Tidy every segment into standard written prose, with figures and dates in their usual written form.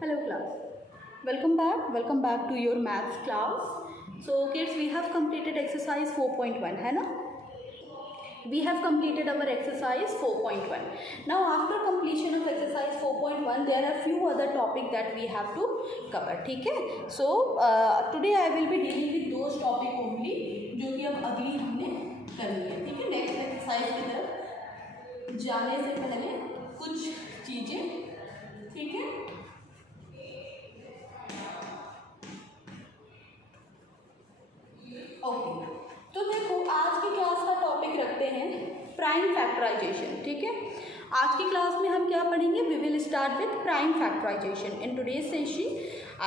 Hello class. Welcome back to your maths class. So kids, we have completed exercise 4.1 है ना? We have completed our exercise 4.1. Now after completion of exercise 4.1 there are few other topic that we have to cover. ठीक है? So today I will be dealing with those topic only जो कि अब अगली हमने करनी है. ठीक है? नेक्स्ट एक्सरसाइज की तरफ जाने से पहले कुछ चीज़ें, ठीक है, ओके. तो देखो आज की क्लास का टॉपिक रखते हैं प्राइम फैक्टराइजेशन. ठीक है, आज की क्लास में हम क्या पढ़ेंगे? We will start with prime factorisation in today's session.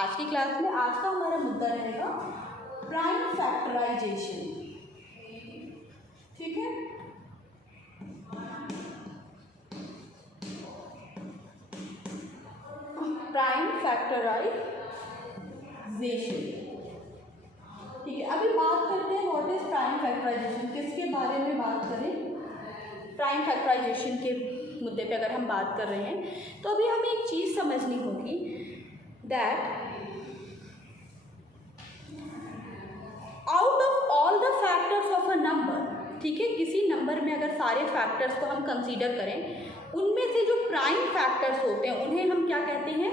आज की क्लास में आज का हमारा मुद्दा रहेगा प्राइम फैक्टराइजेशन. ठीक है, प्राइम फैक्टराइजेशन. ठीक है, अभी बात करते हैं व्हाट इज प्राइम फैक्टराइजेशन. किसके बारे में बात करें? प्राइम फैक्टराइजेशन के मुद्दे पे अगर हम बात कर रहे हैं तो अभी हमें एक चीज़ समझनी होगी that out of all the factors of a number, ठीक है, किसी नंबर में अगर सारे फैक्टर्स को हम कंसीडर करें, उनमें से जो प्राइम फैक्टर्स होते हैं उन्हें हम क्या कहते हैं?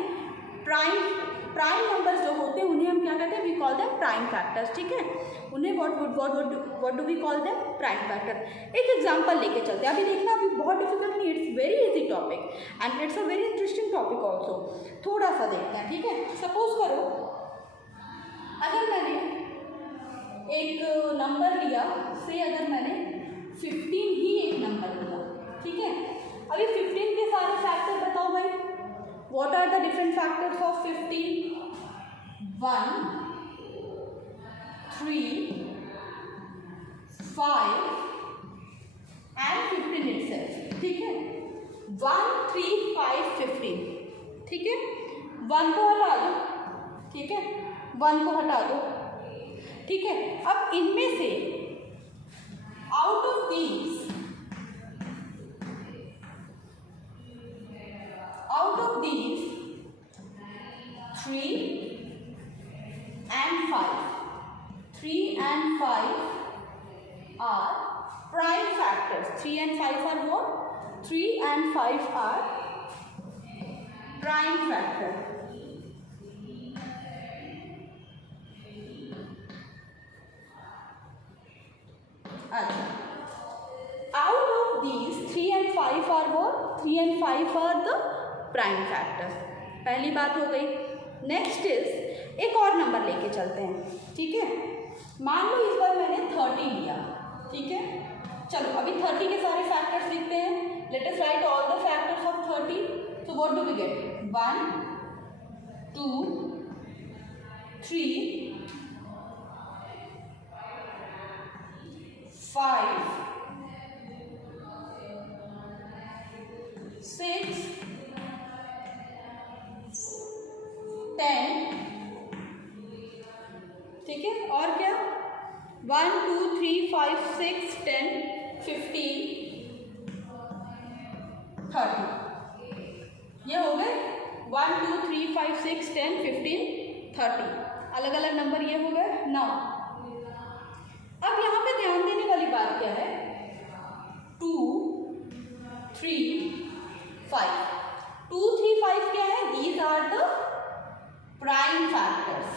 प्राइम नंबर्स जो होते हैं उन्हें हम क्या कहते हैं? We call them prime factors. ठीक है, उन्हें what do we call them? Prime factor. एक एग्जांपल लेके चलते हैं. अभी देखना, अभी बहुत डिफिकल्ट नहीं, it's very easy topic and it's a very interesting topic also. थोड़ा सा देखते हैं. ठीक है, सपोज करो अगर मैंने एक नंबर लिया से, अगर मैंने 15 ही एक नंबर लिया. ठीक है, अभी 15 के सारे फैक्टर बताओ भाई. What are the different factors of 15? 1, 3, 5 and 15 itself. ठीक है, 1, 3, 5, 15. ठीक है, 1 को हटा दो. ठीक है, 1 को हटा दो. ठीक है, अब इनमें से out of these, three and 5 are prime factors. 3 and 5 are what? 3 and 5 are prime factor. अच्छा, out of these 3 and 5 are what? 3 and 5 are the prime factors. पहली बात हो गई. नेक्स्ट इज एक और नंबर लेके चलते हैं. ठीक है, मान लो इस बार मैंने 30 लिया. ठीक है, चलो अभी 30 के सारे फैक्टर्स लिखते हैं. Let us write all the factors of 30. So what do we get? 1, 2, 3, 5, 6, 10. ठीक है, और क्या? 1, 2, 3, 5, 6, 10, 15, 30. ये हो गए 1, 2, 3, 5, 6, 10, 15, 30. अलग अलग नंबर ये हो गए. नाउ अब यहाँ पे ध्यान देने वाली बात क्या है? 2, 3, 5. 2, 3, 5 क्या है? These are the prime factors.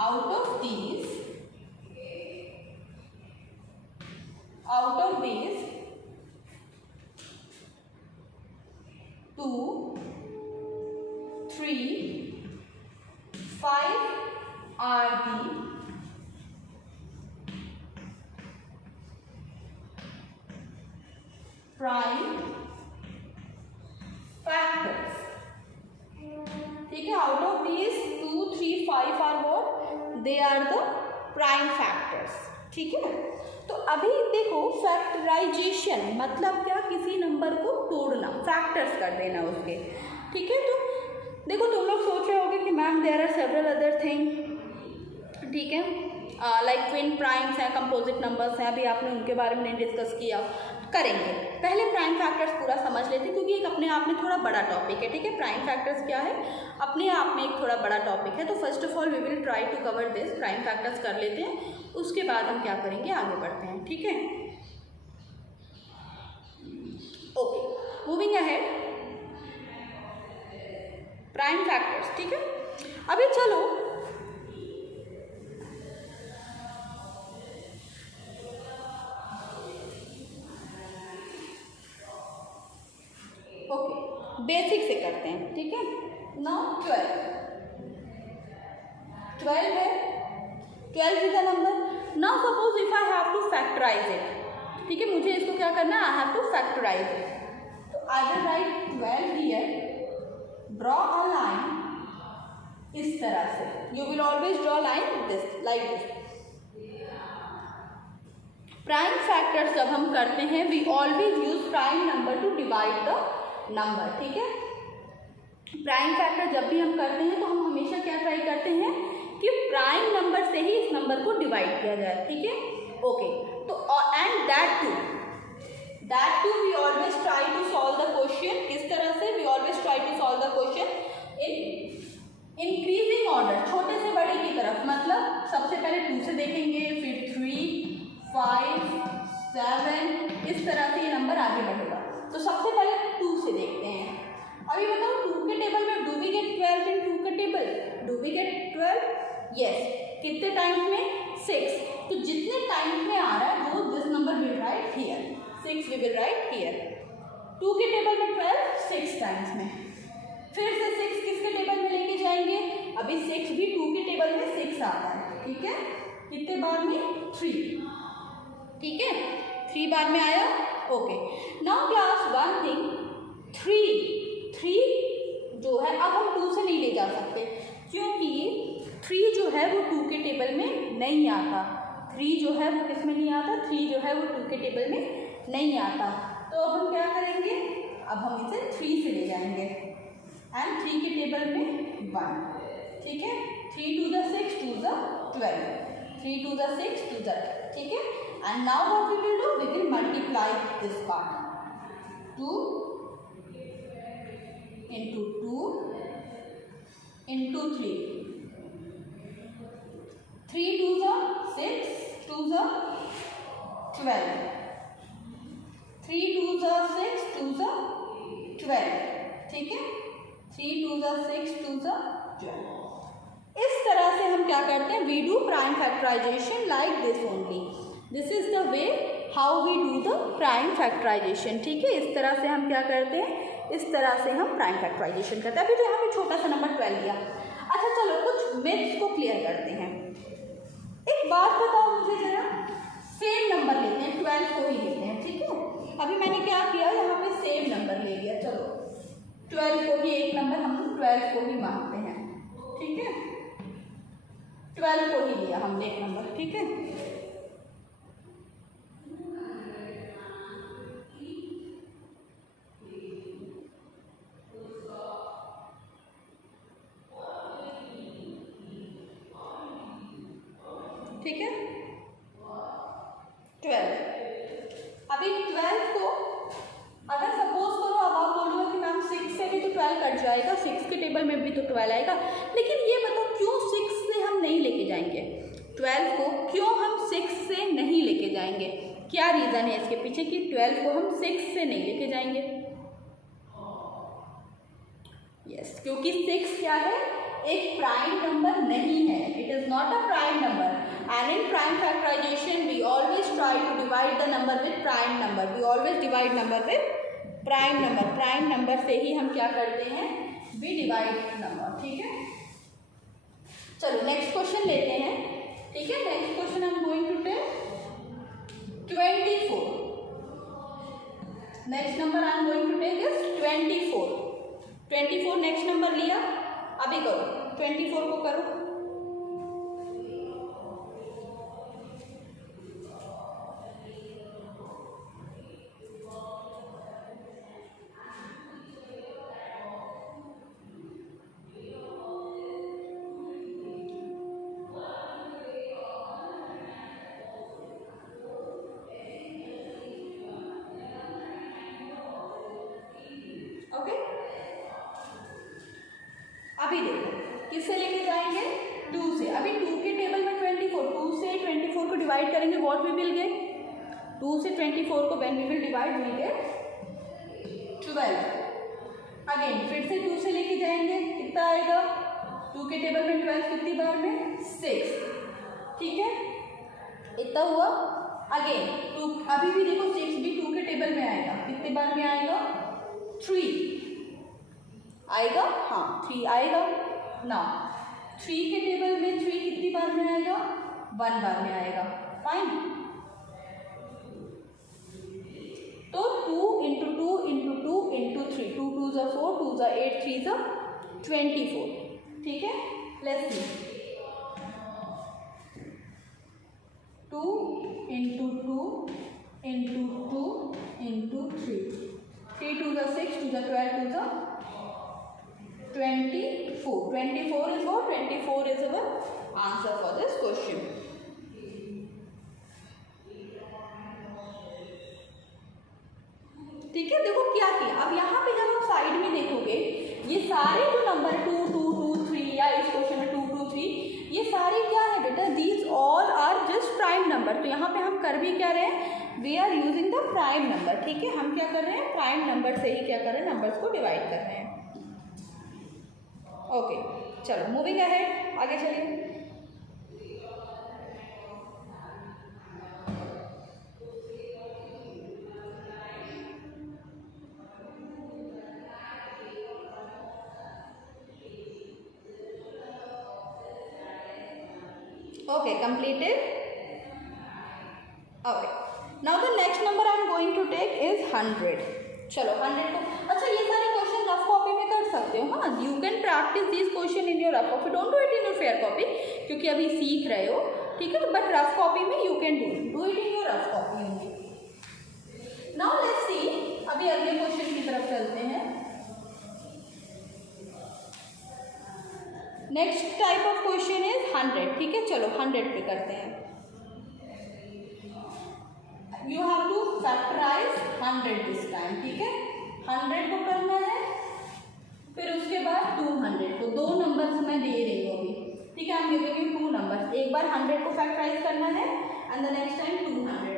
Out of these 2, 3, 5 are the prime factors. ठीक है, out of these 2, 3, 5 are what? They are the prime factors. ठीक है, तो अभी देखो फैक्टराइजेशन मतलब क्या? किसी नंबर को तोड़ना, फैक्टर्स कर देना उसके. ठीक है, तो देखो तुम लोग सोच रहे होगे कि ma'am there are several other thing. ठीक है, लाइक ट्विन प्राइम्स हैं, कंपोजिट नंबर्स हैं, अभी आपने उनके बारे में नहीं डिस्कस किया. करेंगे। पहले प्राइम फैक्टर्स पूरा समझ लेते हैं क्योंकि एक अपने आप में थोड़ा बड़ा टॉपिक है, ठीक है। प्राइम फैक्टर्स क्या है, अपने आप में एक थोड़ा बड़ा टॉपिक है। तो first of all we will try to cover this, prime factors कर लेते हैं, उसके बाद हम क्या करेंगे, आगे बढ़ते हैं, ठीक है। Okay, moving ahead, prime factors, ठीक है। अभी चलो बेसिक से करते हैं, ठीक है। नाउ 12 है, 12 is a number. Now suppose if I have to factorise it, ठीक है, मुझे इसको क्या करना है, I have to factorise it. तो I will write 12 here, draw a line इस तरह से, you will always draw line this, like this. Prime factors जब हम करते हैं, we always use prime number to divide the number, ठीक है। प्राइम फैक्टर जब भी हम करते हैं तो हम हमेशा क्या ट्राई करते हैं कि प्राइम नंबर से ही इस नंबर को डिवाइड किया जाए, ठीक है। ओके, तो and that too we always try to solve the question, किस तरह से, we always try to solve the question in increasing order, छोटे से बड़े की तरफ। मतलब सबसे पहले 2 से देखेंगे, फिर 3, 5, 7, इस तरह से ये नंबर आगे बढ़ेगा। तो सबसे पहले 2 से देखते हैं। अभी बताओ 2 के टेबल में डू वी गेट 12 इन 2 के table, do we get 12? Yes. कितने टाइम्स में? 6। तो जितने टाइम्स में आ रहा है वो this number will write here, 6 we will write here. 2 के टेबल में 12, 6 टाइम्स में। फिर से 6 किसके टेबल में लेके जाएंगे, अभी 6 भी 2 के टेबल में 6 आता है, ठीक है। कितने बार में? 3, ठीक है, 3 बार में आया। ओके, नाउ क्लास 1 थिंग, 3 जो है, अब हम 2 से नहीं ले जा सकते क्योंकि 3 जो है वो 2 के टेबल में नहीं आता। 3 जो है वो किस में नहीं आता, 3 जो है वो 2 के टेबल में नहीं आता। तो अब हम क्या करेंगे, अब हम इसे 3 से ले जाएंगे एंड 3 के टेबल में 1, ठीक है। 3 to the 6 to the 12, 3 to the 6 to the 12, ठीक है। And now what we will do, we will multiply this part, 2 into 2 into 3, 3 to the 6 to the 12, 3 to the 6 to the 12, ठीक है, 3 to the 6 to the 12। इस तरह से हम क्या करते हैं, we do prime factorisation like this only, this is the way how we do the prime factorisation, ठीक है। इस तरह से हम क्या करते हैं, इस तरह से हम प्राइम फैक्टराइजेशन करते हैं। अभी तो यहाँ पे छोटा सा नंबर 12 दिया। अच्छा चलो कुछ मिथ्स को क्लियर करते हैं। एक बात बताओ मुझे जरा, सेम नंबर लेते हैं, 12 को ही लेते हैं, ठीक है। अभी मैंने क्या किया, यहाँ पे सेम नंबर ले लिया, चलो 12 को ही एक नंबर हम 12 को ही मानते हैं, ठीक है। 12 को ही लिया हमने एक नंबर, ठीक है। ठीक है, 12। अभी 12 को अगर सपोज करो, अब आप बोलोगे कि मैम 6 से भी तो 12 कट जाएगा, 6 के टेबल में भी तो 12 आएगा, लेकिन ये बताओ क्यों 6 से हम नहीं लेके जाएंगे 12 को, क्यों हम 6 से नहीं लेके जाएंगे, क्या रीज़न है इसके पीछे कि 12 को हम 6 से नहीं लेके जाएंगे? यस, क्योंकि 6 क्या है, एक प्राइम नंबर नहीं है, it is not a prime number. And in prime factorization, we always try to divide the number with prime number. We always divide number with prime number. Prime number से ही हम क्या करते हैं, we divide number, ठीक है। चलो next question लेते हैं, ठीक है। Next question I am going to take 24। Next number I am going to take is 24। 24 next number लिया, अभी करो 24 को करो। अभी देखो किससे लेके जाएंगे, 2 से। अभी 2 के टेबल में 24, 2 से 24 को डिवाइड करेंगे, व्हाट वी विल गेट, 2 से 24 को when we will divide will get 12। Again फिर से 2 से लेके जाएंगे, कितना आएगा, 2 के टेबल में 12 कितनी बार में, 6, ठीक है, इतना हुआ। अगेन 2, अभी भी देखो 6 भी 2 के टेबल में आएगा, कितने बार में आएगा, 3 आएगा, हाँ 3 आएगा ना। 3 के टेबल में 3 कितनी बार में आएगा, 1 बार में आएगा, फाइन। तो 2 इंटू 2 इंटू 2 इंटू 3, 2 2 ज़ा 4, 2 ज़ा 8, 3 ज़ा 24, ठीक है। Let's see, 2 into 2 into 2 into 3, 3 2 ज़ा 6, 2 ज़ा 12, 2 ज़ा 24, 24 is what, 24 is our answer for this question. ठीक है, देखो क्या किया। अब यहाँ पे जब आप साइड में देखोगे ये सारे जो नंबर 2 2 2 3 या इस क्वेश्चन में 2 2 3, ये सारे क्या है बेटा, these all are just prime number. तो यहाँ पे हम कर भी क्या रहे हैं, we are using the prime number, ठीक है। हम क्या कर रहे हैं, प्राइम नंबर से ही क्या कर रहे हैं, नंबर्स को डिवाइड कर रहे हैं। ओके चलो मूविंग अहेड, आगे चलिए। Okay, completed. Okay, now the next number I am going to take is 100. चलो 100 को, अच्छा ये सारे क्वेश्चन रफ कॉपी में कर सकते हो, हाँ, you can practise this question in your rough copy, don't do it in your fair copy, क्योंकि अभी सीख रहे हो, ठीक है। तो बट रफ कॉपी में you can do it in your rough copy only. Now let's see, अभी अगले क्वेश्चन की तरफ चलते हैं। Next type of question is 100, ठीक है। चलो 100 पे करते हैं। You have to factorise 100 this time, ठीक है। 100 को करना है, फिर उसके बाद 200 को, 2 नंबर्स मैं दे रही हूँ अभी, ठीक है। हम गिविंग यू 2 नंबर्स, एक बार 100 को फैक्टराइज करना है and the next time 200,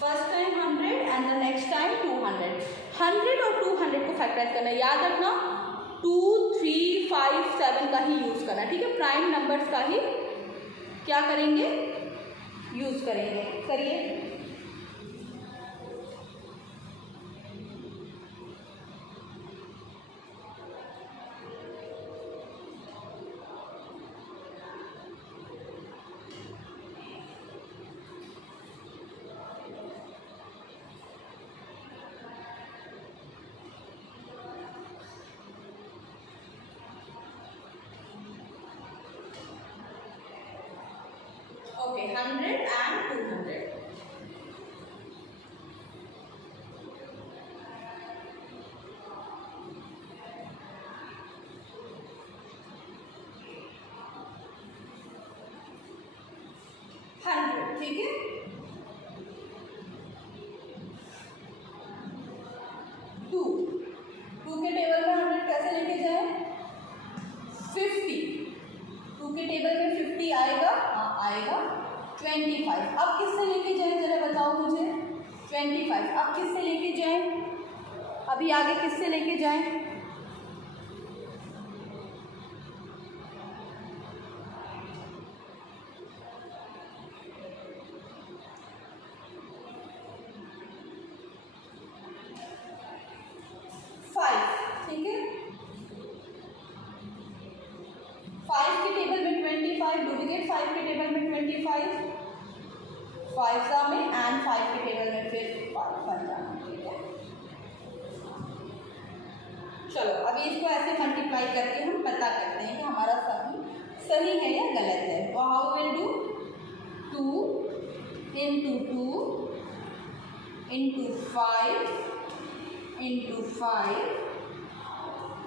first time 100 and the next time 200। 100 और 200 को फैक्टराइज करना है, याद रखना 2 3 5 7 का ही यूज करना है, ठीक है। प्राइम नंबर्स का ही क्या करेंगे, यूज करेंगे। करिए, okay, 100 and 200. ठीक है। 2 के टेबल में 100 कैसे लेके जाए, 50, 2 के टेबल में 50 आएगा, हाँ आएगा। 25 अब किससे लेके जाए, जरा बताओ मुझे। 25 अब किससे लेके जाए, अभी आगे किससे लेके जाए, ठीक है। 5 के टेबल में 25, डुप्लीकेट 5 के टेबल में 25, 5 में एंड 5 के टेबल में फिर 5 बन जाना, ठीक है। चलो अभी इसको ऐसे मल्टीप्लाई करके हम पता करते हैं कि हमारा सही है या गलत है। तो how will do, 2 into 2 into 5 into 5,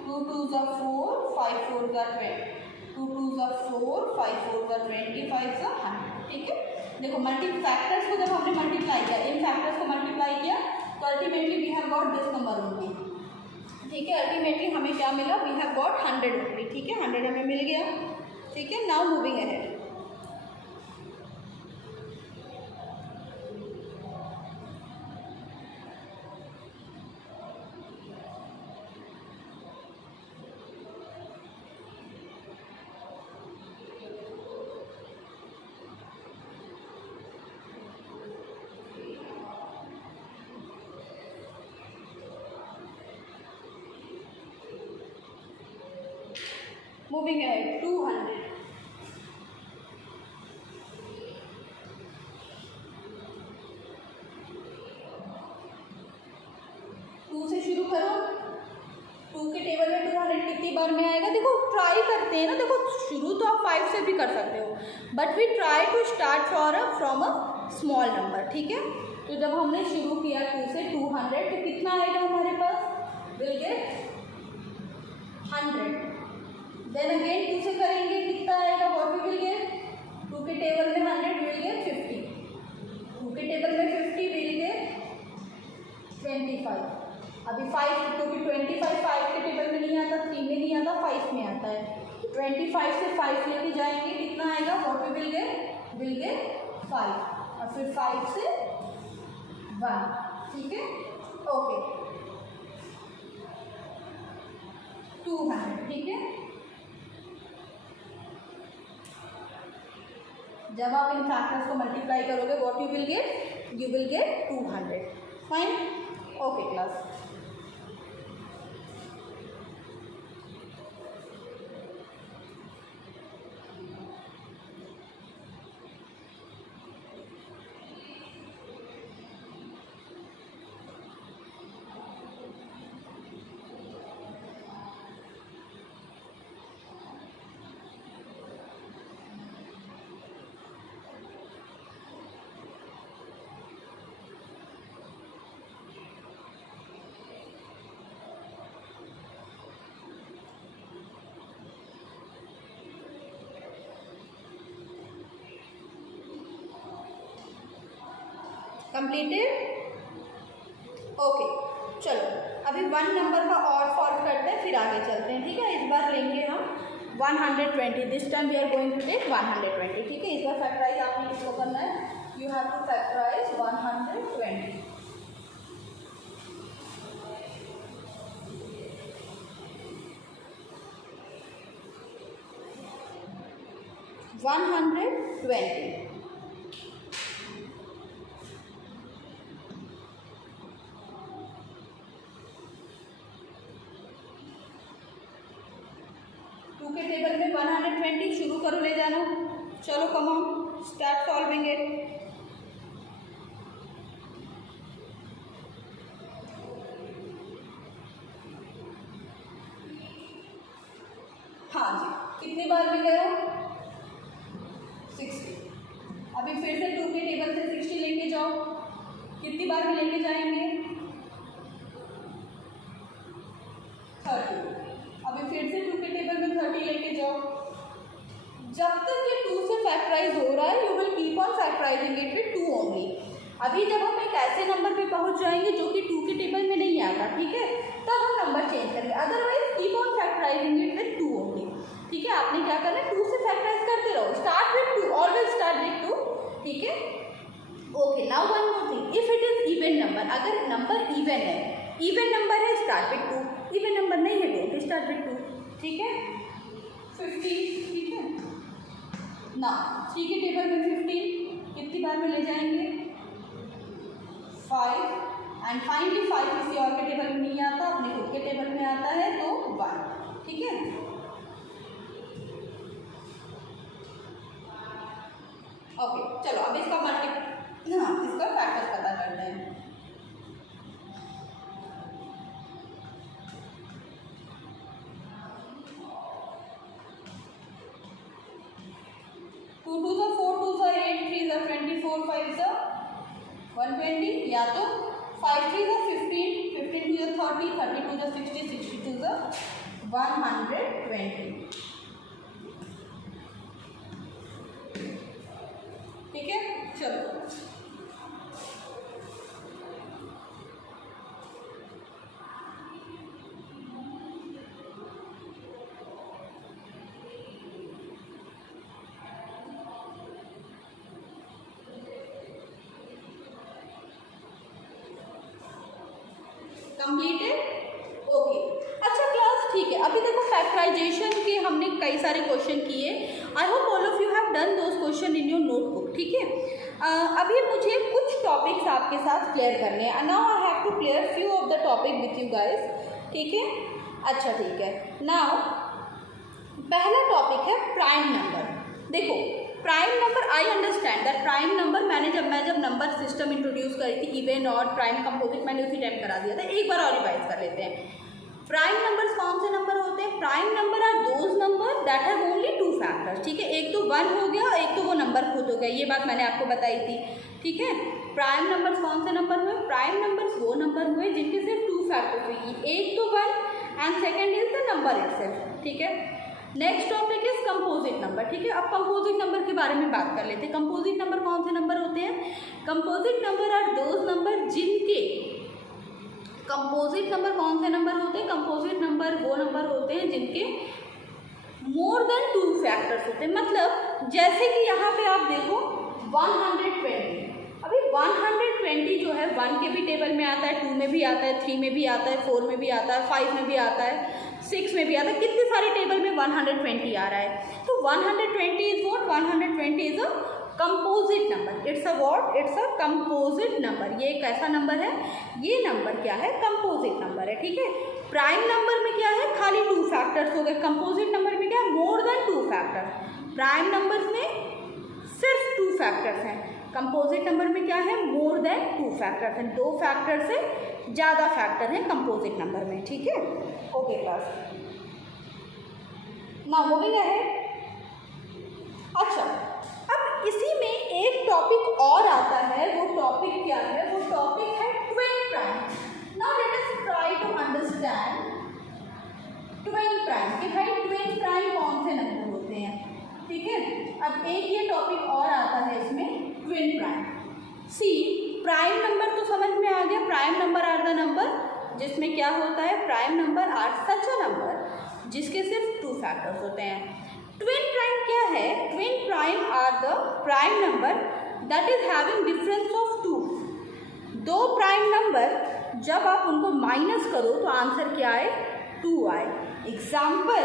2 2s are 4, 5 4s are 20, 2 2s are 4, 5 4s are 20, 5s are 100, ठीक है। देखो फैक्टर्स को जब हमने मल्टीप्लाई किया, इन फैक्टर्स को मल्टीप्लाई किया तो ultimately we have got this number only, ठीक है। अल्टीमेटली हमें क्या मिला, वी हैव गॉट 100 ओनली, ठीक है, 100 हमें मिल गया, ठीक है। Now moving ahead, moving ahead 200, से शुरू करो। 2 के टेबल में 200 कितनी बार में आएगा, देखो ट्राई करते हैं ना, देखो शुरू तो आप 5 से भी कर सकते हो, but we try to start from a small number, ठीक है। तो जब हमने शुरू किया 2 से 200 तो कितना आएगा हमारे पास, विल गेट 100। देन अगेन 2 से करेंगे, कितना आएगा, व्हाट वी विल गेट, 2 के टेबल में 100 विल गेट 50, 2 के टेबल में 50 विल गेट 25। अभी 5 क्योंकि 25 5 के टेबल में नहीं आता, 3 में नहीं आता, 5 में आता है, 25 से 5 लेके जाएंगे, कितना आएगा, व्हाट वी विल गेट 5, और फिर 5 से 1, ठीक है, ओके 200, ठीक है। जब आप इन फैक्टर्स को मल्टीप्लाई करोगे what you will gate 200, fine, okay class. Completed, okay. चलो अभी 1 नंबर का और सॉल्व करते हैं, फिर आगे चलते हैं, ठीक है। इस बार लेंगे हम 120, this time we are going to take 120, ठीक है। इस बार फैक्टराइज आपने किसको करना है, यू हैव टू फैक्टराइज 120, 120, के टेबल में 120 शुरू करो ले जाना, चलो come on start solving it. हाँ जी, कितनी बार में गए हो, 60। अभी फिर से 2 के टेबल से 60 लेके जाओ, कितनी बार में लेके जाएंगे, 30। अभी फिर से 2 के टेबल में 30 लेके जाओ, जब तक ये 2 से फैक्टराइज हो रहा है you will keep on factorising it with 2 only. अभी जब हम एक ऐसे नंबर पे पहुंच जाएंगे जो कि 2 के टेबल में नहीं आता, ठीक है, तब हम नंबर चेंज करेंगे, otherwise keep on factorising it with 2 only, ठीक है। आपने क्या करना है, 2 से फैक्टराइज करते रहो, start with 2, always start with 2, ठीक है, okay. Now one more thing, if it is even number, अगर नंबर इवन है, इवन नंबर है स्टार्ट विद 2, इवन नंबर नहीं है डोंट स्टार्ट विद 2, ठीक है। 50, ठीक है ना, 3 के टेबल में 15 कितनी बार में ले जाएंगे, 5, एंड फाइनली 5 किसी और के टेबल में नहीं आता, अपने खुद के टेबल में आता है तो 1, ठीक है, ओके। चलो अब इसका इसका फैक्टर्स पता करते हैं। टू टू सा 4, 2 सा 8, 3 सा 24, 5 सा 120, या तो 5 3 सा 15, 15 2 सा 30, 30 2 सा 60, 60 2 सा 120, ठीक है। चलो कंप्लीटेड, ओके। अच्छा क्लास, ठीक है। अभी देखो फैक्टराइजेशन के हमने कई सारे क्वेश्चन किए। I hope all of you have done those question in your notebook, ठीक है। अभी मुझे कुछ टॉपिक्स आपके साथ क्लियर करने हैं। Now I have to clear few of the topic with you guys, ठीक है। अच्छा ठीक है। नाउ पहला टॉपिक है प्राइम नंबर। देखो prime number, I understand that prime number मैं जब नंबर सिस्टम इंट्रोड्यूस करी थी, इवन और प्राइम कंपोजिट, मैंने उसी टाइम करा दिया था। एक बार और रिवाइज कर लेते हैं। प्राइम नंबर्स कौन से नंबर होते हैं? Prime number are those number that have only two factors, ठीक है। एक तो 1 हो गया, एक तो वो नंबर खुद हो गया, ये बात मैंने आपको बताई थी, ठीक है। प्राइम नंबर्स कौन से नंबर हुए? प्राइम नंबर्स वो नंबर हुए जिनके सिर्फ 2 फैक्टर्स हुई, एक तो 1 and second is the number itself, ठीक है। Next topic is composite number, ठीक है। अब कंपोजिट नंबर के बारे में बात कर लेते हैं। कंपोजिट नंबर कौन से नंबर होते हैं? Composite number are those number जिनके, कंपोजिट नंबर कौन से नंबर होते हैं? कंपोजिट नंबर वो नंबर होते हैं जिनके मोर देन 2 फैक्टर्स होते हैं। मतलब जैसे कि यहाँ पे आप देखो 120, अभी 120 जो है 1 के भी टेबल में आता है, 2 में भी आता है, 3 में भी आता है, 4 में भी आता है, 5 में भी आता है, 6 में भी आता है। कितने सारे टेबल में 120 आ रहा है। तो 120 is what? 120 is a composite number. It's a what? It's a composite number. ये एक ऐसा नंबर है, ये नंबर क्या है? कंपोजिट नंबर है, ठीक है। प्राइम नंबर में क्या है? खाली 2 फैक्टर्स हो गए। कंपोजिट नंबर में क्या है? More than 2 factor. Prime numbers में सिर्फ 2 फैक्टर्स हैं, कंपोजिट नंबर में क्या है? मोर देन 2 फैक्टर्स हैं, 2 फैक्टर से ज़्यादा फैक्टर हैं कंपोजिट नंबर में, ठीक है। Okay class, now moving ahead. अच्छा, अब इसी में एक टॉपिक और आता है। वो टॉपिक क्या है? वो टॉपिक है twin prime. Now let us try to understand twin prime, कि भाई ट्विन प्राइम कौन से नंबर होते हैं, ठीक है। अब एक ये टॉपिक और आता है इसमें, twin prime. See, prime number तो समझ में आ गया। Prime number are the number जिसमें क्या होता है? Prime number are such a number जिसके सिर्फ 2 फैक्टर्स होते हैं। ट्विन प्राइम क्या है? Twin prime are the prime number that is having difference of 2। 2 prime number जब आप उनको माइनस करो तो आंसर क्या आए? 2 आए। एग्जाम्पल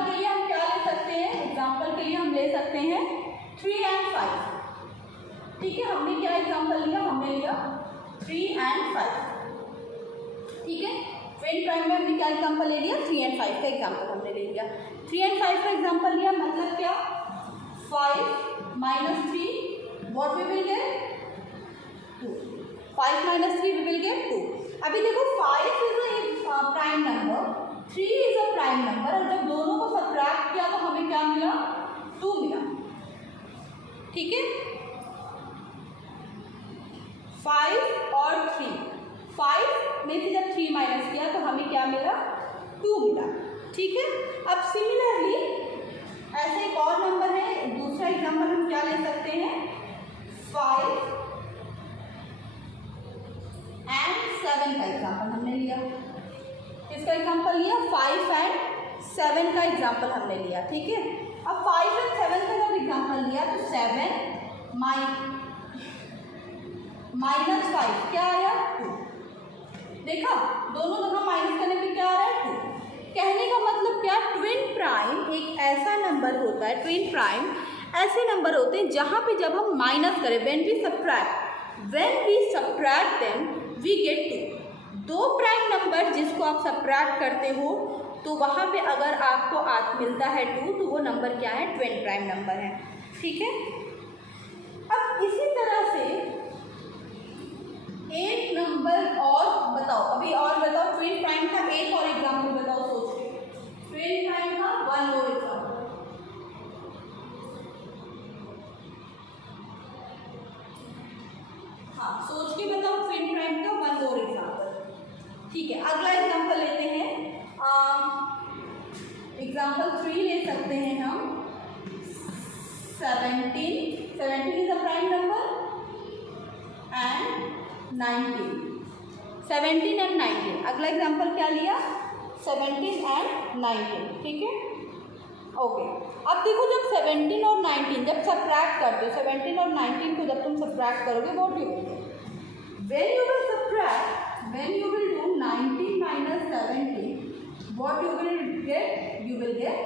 के लिए हम क्या ले सकते हैं? एग्जाम्पल के लिए हम ले सकते हैं 3 and 5, ठीक है। हमने क्या एग्जाम्पल लिया? हमने लिया 3 and 5, ठीक है। ट्विन प्राइम में हमने क्या एग्जाम्पल ले लिया? 3 and 5 का एग्जाम्पल हमने ले लिया। 3 and 5 का एग्जाम्पल लिया, मतलब क्या? 5 minus 3 what we will get? 2. 5 minus 3 we will get 2. अभी देखो 5 is a prime number, 3 is a prime number, और जब दोनों को सब्ट्रैक्ट किया तो हमें क्या मिला? 2 मिला, ठीक है। 5 और 3, 5 में से जब 3 माइनस किया तो हमें क्या मिला? 2 मिला, ठीक है। अब सिमिलरली ऐसे एक और नंबर है, दूसरा एग्जाम्पल हम क्या ले सकते हैं? 5 and 7 का एग्जाम्पल हमने लिया। किसका एग्जाम्पल लिया? 5 and 7 का एग्जाम्पल हमने लिया, ठीक है। अब 5 and 7 का जब एग्जाम्पल लिया तो 7 माइनस 5 क्या आया? 2। देखा, दोनों जगह माइनस करने पे क्या आ रहा है? 2। कहने का मतलब क्या? ट्विन प्राइम एक ऐसा नंबर होता है, ट्विन प्राइम ऐसे नंबर होते हैं जहाँ पे जब हम माइनस करें, when we subtract them we get 2। 2 prime number जिसको आप सब्ट्रैक्ट करते हो तो वहाँ पे अगर आपको मिलता है 2 तो वो नंबर क्या है? ट्विन प्राइम नंबर है, ठीक है। अब इसी तरह से एक नंबर और बताओ, अभी और बताओ ट्विन प्राइम का एक और एग्जाम्पल बताओ सोच के। ट्विन प्राइम का 1 और एग्जाम्पल, हाँ सोच के बताओ ट्विन प्राइम का 1 और एग्जाम्पल, ठीक है। अगला एग्जाम्पल लेते हैं, एग्जाम्पल 3 ले सकते हैं हम। 17 is a prime number and 19, 17 and 19। अगला एग्जाम्पल क्या लिया? 17 and 19, ठीक है, ओके। अब देखो जब 17 और 19 जब सब्ट्रैक्ट करते हो, 17 और 19 को जब तुम सब्ट्रैक्ट करोगे, what you will gate? When you will subtract what you will get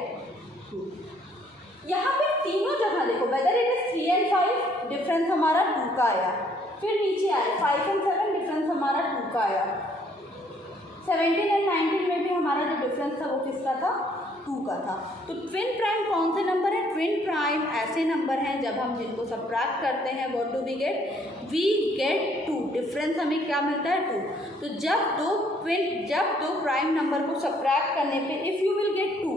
2। यहाँ पे तीनों जगह देखो, whether it is 3 and 5 difference हमारा 2 का आया, फिर नीचे आया 5 and 7 डिफरेंस हमारा 2 का आया, 17 and 19 में भी हमारा जो डिफरेंस था वो किसका था, 2 का था। तो ट्विन प्राइम कौन से नंबर है, ट्विन प्राइम ऐसे नंबर हैं जब हम जिनको सबट्रैक्ट करते हैं what do we get 2, difference हमें क्या मिलता है 2। तो जब दो प्राइम नंबर को सबट्रैक्ट करने पे if you will get 2,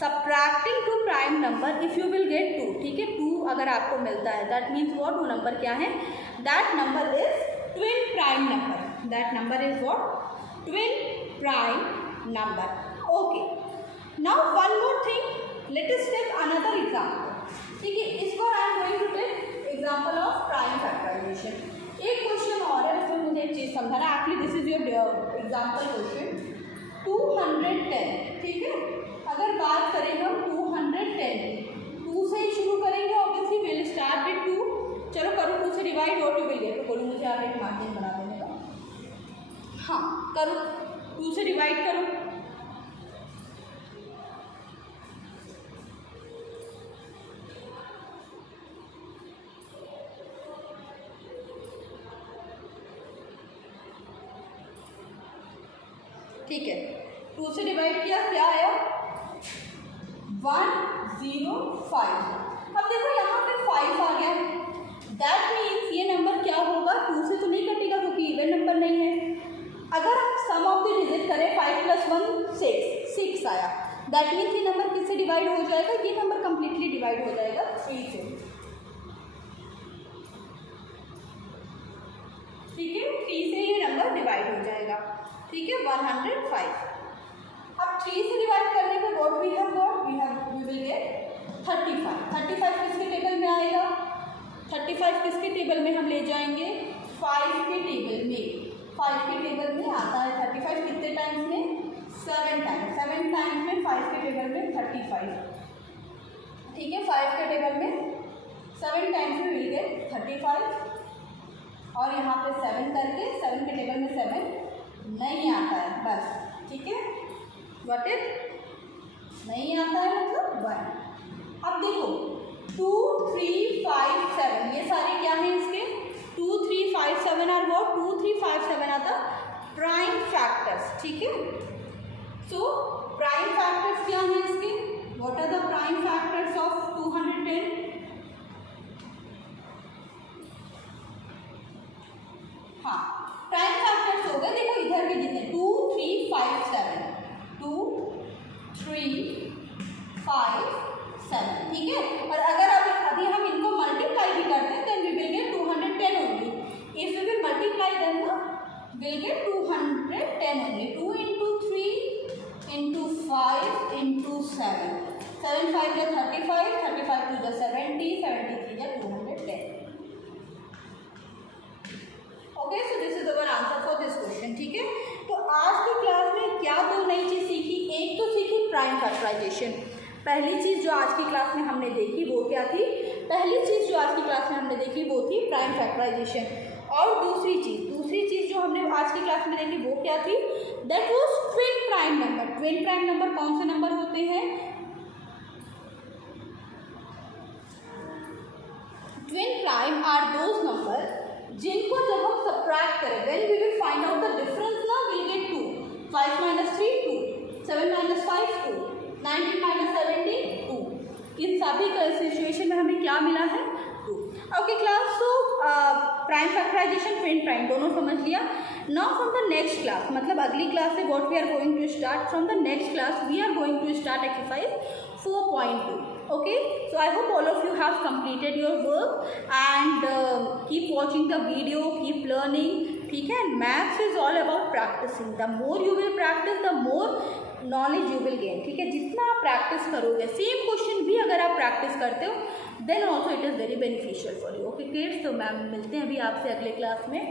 subtracting two prime number if you will get 2, ठीक है, 2 अगर आपको मिलता है दैट मीन्स व्हाट, वो नंबर क्या है, that number is twin prime number, that number is what, twin prime number. Okay, now one more thing, let us take another example, ठीक है, इस बार I am going to take example of prime factorisation. एक question और है, उसमें मुझे एक चीज़ समझाना, actually this is your example question 210, ठीक है। अगर बात करें हम 210 2 से ही शुरू करेंगे, ऑब्वियसली विल स्टार्ट विद 2। चलो करो 2 से divide, what you will gate, तो बोलो मुझे आप एक मार्जिन बना देने का, हाँ करो 2 से डिवाइड करो, ठीक है, 2 से डिवाइड किया, क्या आया 105। अब देखो यहाँ पे 5 आ गया, दैट मीन्स ये नंबर क्या होगा, 2 से तो नहीं कटेगा क्योंकि इवन नंबर नहीं है। अगर हम सम ऑफ द डिजिट करें 5 + 1 6 आया, दैट मीन्स ये नंबर किससे डिवाइड हो जाएगा, ये नंबर कंप्लीटली डिवाइड हो जाएगा 3 से, ठीक है, 3 से ये नंबर डिवाइड हो जाएगा, ठीक है, 105। अब 3 से डिवाइड करने पे व्हाट वी विल गेट 35। 35 किसके टेबल में आएगा, 35 किसके टेबल में हम ले जाएंगे, 5 के टेबल में, 5 के टेबल में आता है 35, कितने टाइम्स में, 7 टाइम्स, 7 टाइम्स में 5 के टेबल में 35, ठीक है, 5 के टेबल में 7 टाइम्स में विल गेट 35, और यहाँ पे 7 करके 7 के टेबल में 7 नहीं आता है बस, ठीक है, व्हाट इज नहीं आता है मतलब 1। अब देखो 2 3 5 7 ये सारे क्या हैं इसके, 2 3 5 7 are what, 2 3 5 7 are the prime factors, ठीक है। सो प्राइम फैक्टर्स क्या हैं इसके, what are the prime factors of 210, हाँ प्राइम फैक्टर्स हो गए, देखो इधर के जितने 2 3 5 7 2 3 5 7, ठीक है। और अगर अभी हम इनको मल्टीप्लाई भी करते हैं then we will get 210 only, if we will multiply then will get 210 only, 2 × 3 × 5 × 7, 7 5 या 35, 35 2 या 70, 73 या 210। Okay, so this is our answer for this question, ठीक है। तो आज की क्लास में क्या दो नई चीज़ सीखी, एक तो सीखी प्राइम फैक्टराइजेशन, पहली चीज़ जो आज की क्लास में हमने देखी वो क्या थी, पहली चीज़ जो आज की क्लास में हमने देखी वो थी प्राइम फैक्टराइजेशन, और दूसरी चीज़ जो हमने आज की क्लास में देखी वो क्या थी, that was twin prime number. Twin prime number कौन से नंबर होते हैं, twin prime are those number जिनको जब हम सब्ट्रैक्ट करें when we will find out the difference ना विल गेट 2, 5 - 3 2, 7 - 5 2, 19 - 17 2, इन सभी सिचुएशन में हमें क्या मिला है 2। Okay class, so prime factorisation twin prime दोनों समझ लिया। Now from the next class, मतलब अगली क्लास से what we are going to start, from the next class we are going to start exercise 4.2. Okay, so I hope all of you have completed your work and keep watching the video, keep learning, ठीक है। Maths is all about practicing. The more you will practice, the more knowledge you will gain, ठीक है। जितना आप practice करोगे, same question भी अगर आप प्रैक्टिस करते हो then also it is very beneficial for you. Okay kids, तो मैम मिलते हैं अभी आपसे अगले क्लास में।